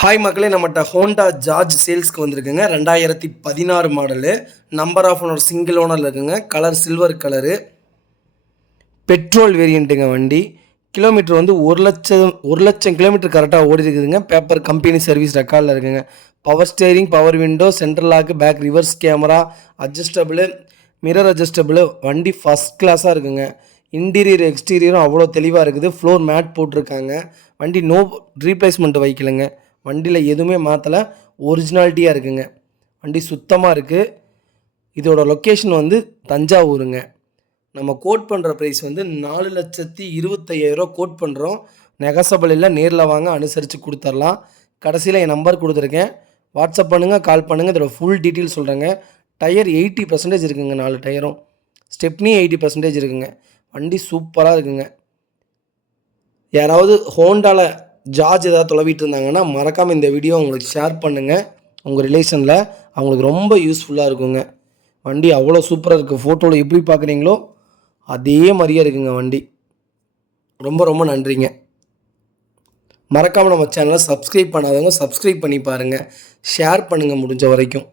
Hi மக்களே, நம்மகிட்ட Honda George சேல்ஸ்க்கு வந்திருக்குங்க. 2016 model. Number of owner single ஓனரில் இருக்குங்க. Colour silver colour. பெட்ரோல் வேரியண்ட்டுங்க வண்டி. கிலோமீட்டர் வந்து 1,00,000 கிலோமீட்டர் கரெக்டாக ஓடி இருக்குதுங்க. பேப்பர் கம்பெனி சர்வீஸ் ரெக்கார்டில் இருக்குங்க. Power steering, power window, central lock, back reverse camera, adjustable, mirror adjustable. வண்டி ஃபஸ்ட் கிளாஸாக இருக்குங்க. இன்டீரியர் எக்ஸ்டீரியரும் அவ்வளோ தெளிவாக இருக்குது. ஃப்ளோர் மேட் போட்டிருக்காங்க. வண்டி நோ ரீப்ளேஸ்மெண்ட் வைக்கலைங்க. வண்டியில் எதுவுமே மாற்றலை, ஒரிஜினாலிட்டியாக இருக்குங்க. வண்டி சுத்தமாக இருக்குது. இதோட லொக்கேஷன் வந்து தஞ்சாவூருங்க. நம்ம கோட் பண்ணுற ப்ரைஸ் வந்து 4,25,000 கோட் பண்ணுறோம். நெகசபிள் இல்லை, நேரில் வாங்க, அனுசரித்து கொடுத்துர்லாம். கடைசியில் என் நம்பர் கொடுத்துருக்கேன், வாட்ஸ்அப் பண்ணுங்கள், கால் பண்ணுங்கள். இதோட ஃபுல் டீட்டெயில் சொல்கிறேங்க. டயர் 80% இருக்குங்க. 4 டயரும். ஸ்டெப்னி 80% இருக்குங்க. வண்டி சூப்பராக இருக்குங்க. யாராவது ஹோண்டாவில் ஜார்ஜ் ஏதாவது தொலைவிட்டு இருந்தாங்கன்னா மறக்காமல் இந்த வீடியோ உங்களுக்கு ஷேர் பண்ணுங்கள். உங்கள் ரிலேஷனில் அவங்களுக்கு ரொம்ப யூஸ்ஃபுல்லாக இருக்குங்க. வண்டி அவ்வளோ சூப்பராக இருக்குது. ஃபோட்டோவில் எப்படி பார்க்குறீங்களோ அதே மாதிரியே இருக்குங்க வண்டி. ரொம்ப ரொம்ப நன்றிங்க. மறக்காமல் நம்ம சேனலை சப்ஸ்கிரைப் பண்ணாதவங்க சப்ஸ்கிரைப் பண்ணி பாருங்கள். ஷேர் பண்ணுங்கள் முடிஞ்ச வரைக்கும்.